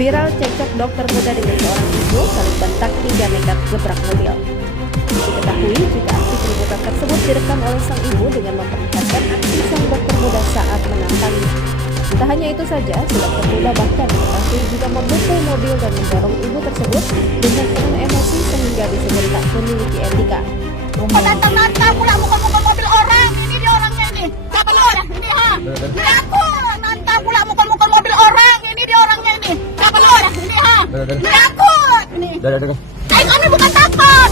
Viral cekcok dokter muda dengan seorang ibu saling bentak hingga nekat gebrak mobil. Diketahui jika aksi keributan tersebut direkam oleh sang ibu dengan memperlihatkan aksi sang dokter muda saat menantangnya. Tak hanya itu saja, si dokter muda bahkan diketahui juga memukul mobil dan mendorong ibu tersebut dengan penuh emosi sehingga disebut tak memiliki etika. Nantang pula mukul-mukul mobil orang. Ini dia orangnya ini. Siapa lu? Ini ha. Ini aku. Nantang pula mukul-mukul mobil orang. Ini dia orangnya ini. Siapa lu? Ini ha. Ini aku. Ini. Kami bukan takut.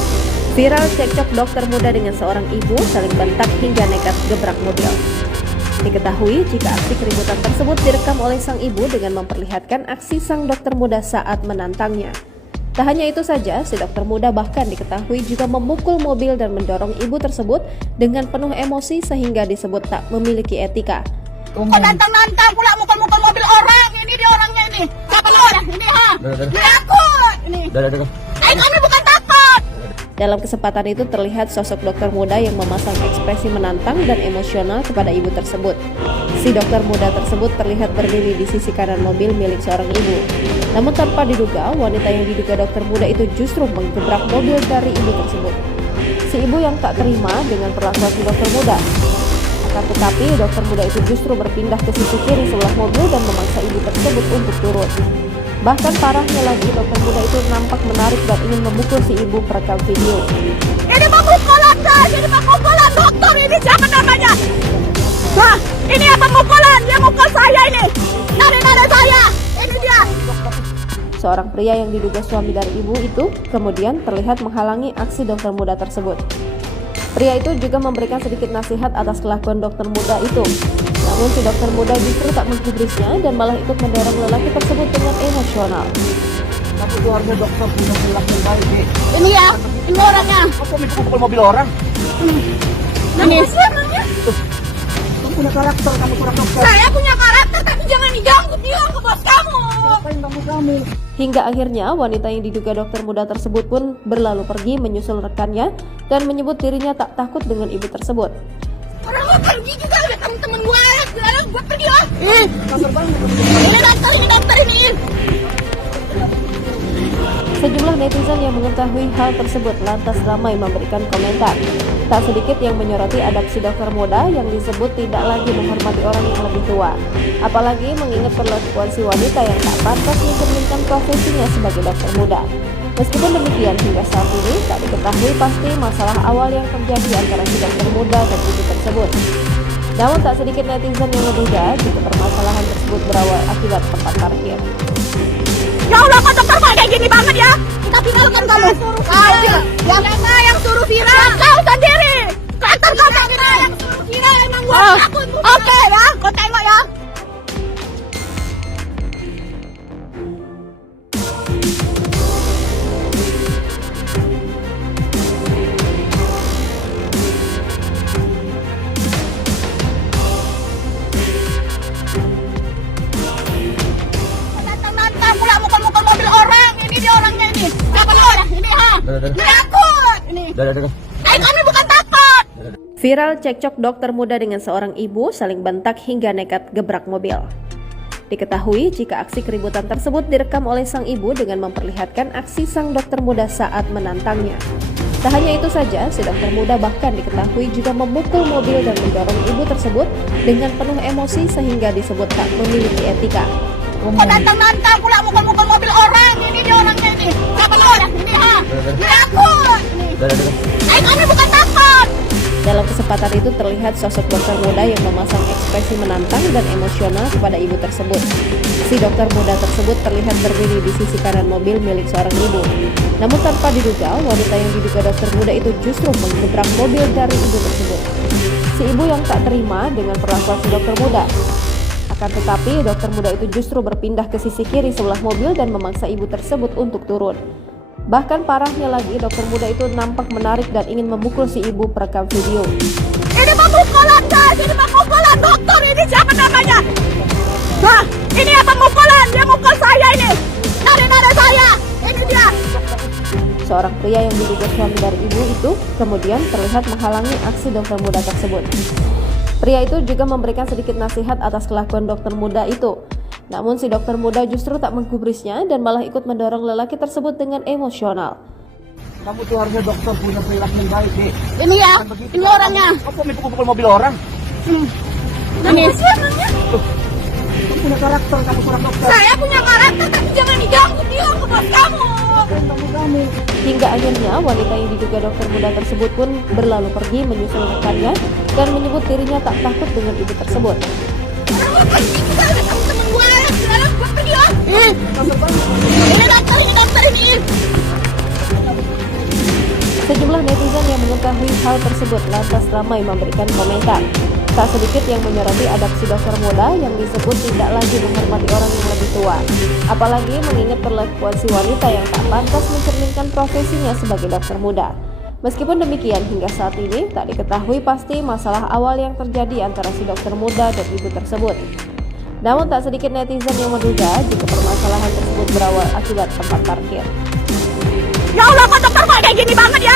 Viral cekcok dokter muda dengan seorang ibu saling bentak hingga nekat gebrak mobil. Diketahui jika aksi keributan tersebut direkam oleh sang ibu dengan memperlihatkan aksi sang dokter muda saat menantangnya. Tak hanya itu saja, si dokter muda bahkan diketahui juga memukul mobil dan mendorong ibu tersebut dengan penuh emosi sehingga disebut tak memiliki etika. Nantang pula mukul-mukul mobil orang. Ini dia orangnya ini. Siapa lu? Ini ha. Ini aku. Ini. Kami bukan takut. Dalam kesempatan itu terlihat sosok dokter muda yang memasang ekspresi menantang dan emosional kepada ibu tersebut. Si dokter muda tersebut terlihat berdiri di sisi kanan mobil milik seorang ibu. Namun tanpa diduga, wanita yang diduga dokter muda itu justru menggebrak mobil dari ibu tersebut. Si ibu yang tak terima dengan perlakuan si dokter muda. Akan tetapi, dokter muda itu justru berpindah ke sisi kiri sebelah mobil dan memaksa ibu tersebut untuk turun. Bahkan parahnya lagi, dokter muda itu nampak menarik dan ingin memukul si ibu perekam video. Ini pemukulan guys. Ini pemukulan dokter. Ini siapa namanya? Wah, ini apa pemukulan? Dia mukul saya ini. Nada saya. Ini dia. Seorang pria yang diduga suami dari ibu itu kemudian terlihat menghalangi aksi dokter muda tersebut. Pria itu juga memberikan sedikit nasihat atas kelakuan dokter muda itu. Namun si dokter muda justru tak menggubrisnya dan malah ikut mendorong lelaki tersebut dengan emosional. Tapi itu harusnya dokter punya perilaku yang baik, Dek. Ini ya. Ini orangnya. Apa mukul mobil orang? Ini siapanya? Kamu punya karakter, kamu kurang dokter. Saya punya karakter, tapi jangan diganggu dia ke bos kamu. Ngapain kamu? Hingga akhirnya wanita yang diduga dokter muda tersebut pun berlalu pergi menyusul rekannya dan menyebut dirinya tak takut dengan ibu tersebut. Orang mau pergi juga ada temen-temen gue. Sekarang gue pergi lah. Ini dokter ini. Sejumlah netizen yang mengetahui hal tersebut lantas ramai memberikan komentar. Tak sedikit yang menyoroti adab si dokter muda yang disebut tidak lagi menghormati orang yang lebih tua. Apalagi mengingat perlakuan si wanita yang tak pantas mencerminkan profesinya sebagai dokter muda. Meskipun demikian, hingga saat ini tak diketahui pasti masalah awal yang terjadi antara si dokter muda dan ibu tersebut. Namun tak sedikit netizen yang menduga jika permasalahan tersebut berawal akibat tempat parkir. Ya Allah, kok dokter kayak gini banget ya? Kita viralkan kamu. Siapa yang suruh viral? Kau sendiri. Kelihatan kau yang suruh viral emang gue takut. Oke ya, kau tengok ya. Nantang pula mukul-mukul mobil orang. Ini dia orangnya ini. Siapa lu? Ini ha. Ini aku. Ini. Kami bukan takut. Viral cekcok dokter muda dengan seorang ibu saling bentak hingga nekat gebrak mobil. Diketahui jika aksi keributan tersebut direkam oleh sang ibu dengan memperlihatkan aksi sang dokter muda saat menantangnya. Tak hanya itu saja, si dokter muda bahkan diketahui juga memukul mobil dan mendorong ibu tersebut dengan penuh emosi sehingga disebut tak memiliki etika. Nantang pula mukul-mukul mobil orang. Ini dia orangnya ini. Siapa lu? Ini ha. Ini aku. Ini. Kami bukan takut. Dalam kesempatan itu terlihat sosok dokter muda yang memasang ekspresi menantang dan emosional kepada ibu tersebut. Si dokter muda tersebut terlihat berdiri di sisi kanan mobil milik seorang ibu. Namun tanpa diduga, wanita yang diduga dokter muda itu justru menggebrak mobil dari ibu tersebut. Si ibu yang tak terima dengan perlakuan si dokter muda. Akan tetapi, dokter muda itu justru berpindah ke sisi kiri sebelah mobil dan memaksa ibu tersebut untuk turun. Bahkan parahnya lagi, dokter muda itu nampak menarik dan ingin memukul si ibu perekam video. Ini pemukulan guys. Ini pemukulan dokter. Ini siapa namanya? Wah, ini apa pemukulan? Dia mukul saya ini. Nada saya. Ini dia. Seorang pria yang diduga suami dari ibu itu kemudian terlihat menghalangi aksi dokter muda tersebut. Pria itu juga memberikan sedikit nasihat atas kelakuan dokter muda itu. Namun si dokter muda justru tak menggubrisnya dan malah ikut mendorong lelaki tersebut dengan emosional. Kamu tuh harusnya dokter punya perilaku yang baik, Dek. Ini ya, ini orangnya. Kamu main pukul-pukul mobil orang. Ini orangnya. Kamu punya karakter, kamu kurang dokter. Saya punya karakter, tapi jangan diganggu, bilang ke bos kamu. Kamu. Hingga akhirnya wanita yang diduga dokter muda tersebut pun berlalu pergi menyusul rekannya dan menyebut dirinya tak takut dengan ibu tersebut. Kamu pergi juga ada sama temen gue. Sekarang gue pergi ya. Ini dokter ini. Sejumlah netizen yang mengetahui hal tersebut lantas ramai memberikan komentar. Tak sedikit yang menyoroti adab si dokter muda yang disebut tidak lagi menghormati orang yang lebih tua. Apalagi mengingat perlakuan si wanita yang tak pantas mencerminkan profesinya sebagai dokter muda. Meskipun demikian, hingga saat ini tak diketahui pasti masalah awal yang terjadi antara si dokter muda dan ibu tersebut. Namun tak sedikit netizen yang menduga jika permasalahan tersebut berawal akibat tempat parkir. Ya Allah, kok dokter kayak gini banget ya.